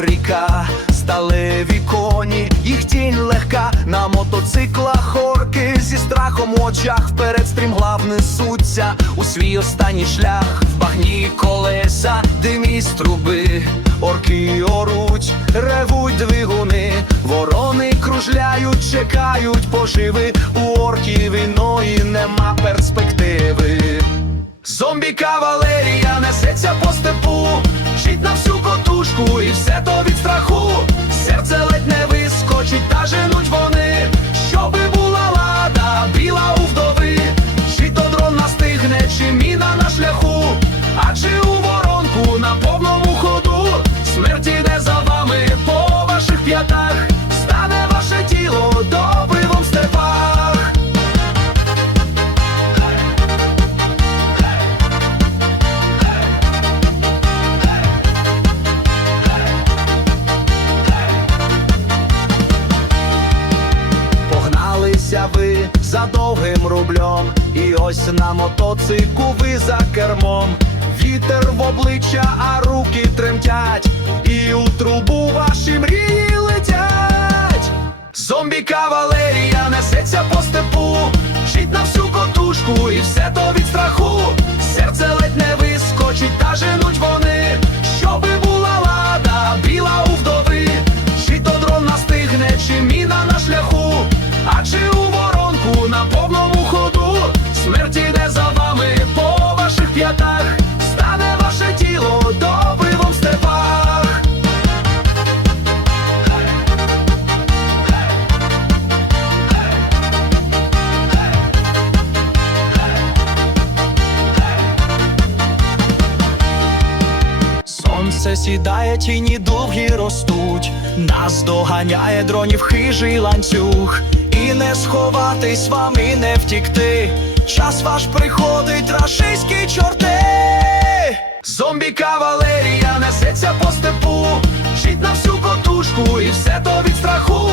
ріка, сталеві коні, їх тінь легка, на мотоциклах орки зі страхом у очах вперед стрімглав несуться у свій останній шлях, в багні колеса, димі з труби, орки оруть, ревуть двигуни, ворони кружляють, чекають поживи, у орків іної нема перспективи. Зомбі кавалерія ваших стане ваше тіло добривом в степах. Погналися ви за довгим рублем, і ось на мотоцику ви за кермом. Вітер в обличчя, а руки тремтять, і у трубу Зомбі кавалерія несеться по сонце сідає, тіні довгі ростуть, нас доганяє дронів хижий ланцюг, і не сховатись вам, і не втікти. Час ваш приходить, рашиські чорти, зомбі кавалерія несеться по степу, жить на всю котушку, і все то від страху.